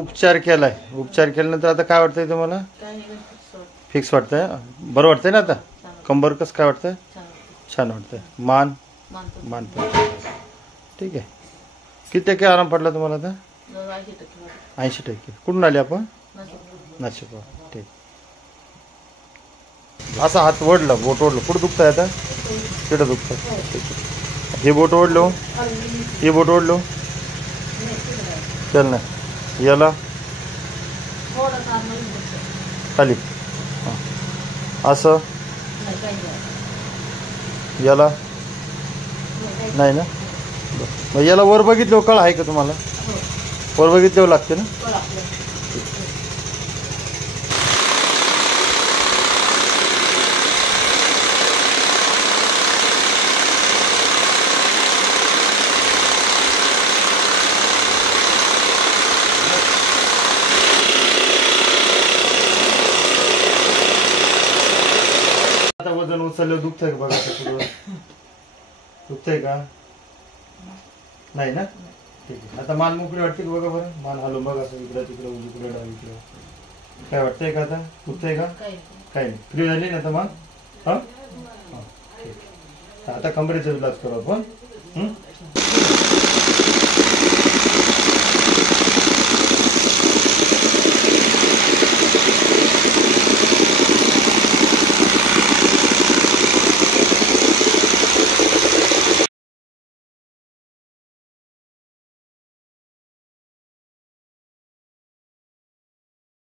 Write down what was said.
उपचार केलाय. उपचार केल्यानंतर आता काय वाटतंय तुम्हाला? फिक्स वाटतंय. बरं वाटतंय ना आता? कंबर कसं काय वाटतंय? छान वाटतंय. मान मान पण ठीक आहे. किती टक्के आराम पडला तुम्हाला आता? 80%. कुठून आले आपण? नाशिक. ठीक. असा हात ओढला, बोट ओढलं. कुठं दुखतंय आता? तिथं दुखतंय. ठीक आहे. हे बोट ओढलो, हे बोट ओढलो, चल ना. याला खाली असं, याला नाही ना. मग याला वर बघितल्यावर कळ आहे का तुम्हाला? वर बघितल्यावर लागते ना. आता वजन उचललं दुखतंय का बघा. दुखतंय का? नाही ना. ठीक आहे. आता मान मोकळी वाटते का बघा बरं. मान हलवून बघा. असं इकडं तिकडं उजवीकडे डावीकडे काय वाटतंय का? आता दुखतंय का? काही नाही. फ्री झाली ना आता मान. हां हां ठीक. आता कमरेचा इलाज करू आपण.